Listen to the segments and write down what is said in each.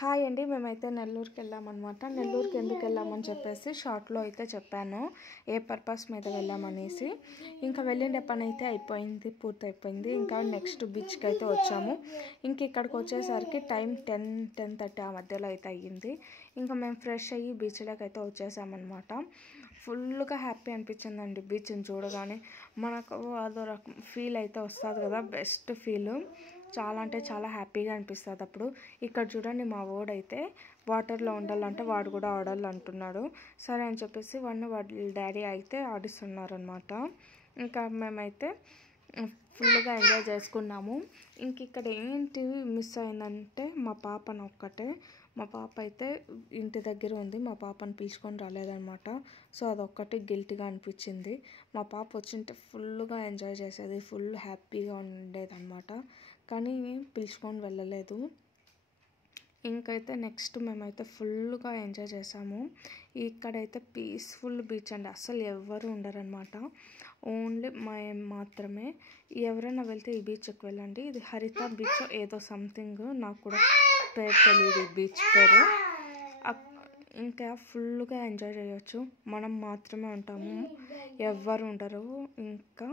Hi అండి, మేమైతే నెల్లూరుకి వెళ్ళామన్నమాట. నెల్లూరుకి ఎందుకు వెళ్ళామని చెప్పేసి షార్ట్లో అయితే చెప్పాను, ఏ పర్పస్ మీద వెళ్ళామనేసి. ఇంకా వెళ్ళిన పని అయితే అయిపోయింది, పూర్తయిపోయింది. ఇంకా నెక్స్ట్ బీచ్కి అయితే వచ్చాము. ఇంక ఇక్కడికి వచ్చేసరికి టైం 10-10:30 ఆ మధ్యలో అయితే అయ్యింది. ఇంకా మేము ఫ్రెష్ అయ్యి బీచ్లోకి అయితే వచ్చేసామన్నమాట. ఫుల్గా హ్యాపీ అనిపించిందండి బీచ్ని చూడగానే. మనకు అదో రకం ఫీల్ అయితే వస్తుంది కదా, బెస్ట్ ఫీల్. చాలా అంటే చాలా హ్యాపీగా అనిపిస్తుంది అప్పుడు. ఇక్కడ చూడండి, మా వాడైతే వాటర్లో ఉండాలంటే వాడు కూడా ఆడాలంటున్నాడు. సరే అని చెప్పేసి వాడి డాడీ అయితే ఆడిస్తున్నారనమాట. ఇంకా మేమైతే ఫుల్గా ఎంజాయ్ చేసుకున్నాము. ఇంక ఇక్కడ ఏంటి మిస్ అయిందంటే మా పాపను ఒక్కటే. మా పాప అయితే ఇంటి దగ్గర ఉంది, మా పాపను పిలుచుకొని రాలేదనమాట. సో అదొక్కటి గిల్టీగా అనిపించింది. మా పాప వచ్చింటే ఫుల్గా ఎంజాయ్ చేసేది, ఫుల్ హ్యాపీగా ఉండేదన్నమాట. కానీ పిలుచుకొని వెళ్ళలేదు. ఇంకైతే నెక్స్ట్ మేమైతే ఫుల్గా ఎంజాయ్ చేసాము. ఇక్కడైతే పీస్ఫుల్ బీచ్ అండి, అస్సలు ఎవరు ఉండరనమాట, ఓన్లీ మేము మాత్రమే. ఎవరైనా వెళ్తే ఈ బీచ్కి వెళ్ళండి. ఇది హరిత బీచ్ ఏదో సంథింగ్, నాకు కూడా పేరు తెలియదు ఈ బీచ్ పేరు. ఇంకా ఫుల్గా ఎంజాయ్ చేయొచ్చు. మనం మాత్రమే ఉంటాము, ఎవ్వరు ఉండరు. ఇంకా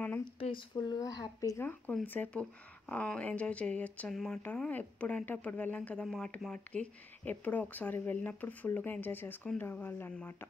మనం పీస్ఫుల్గా హ్యాపీగా కొంతసేపు ఎంజాయ్ చేయొచ్చు అనమాట. ఎప్పుడంటే అప్పుడు వెళ్ళాం కదా, మాటికి ఎప్పుడో ఒకసారి వెళ్ళినప్పుడు ఫుల్గా ఎంజాయ్ చేసుకొని రావాలన్నమాట.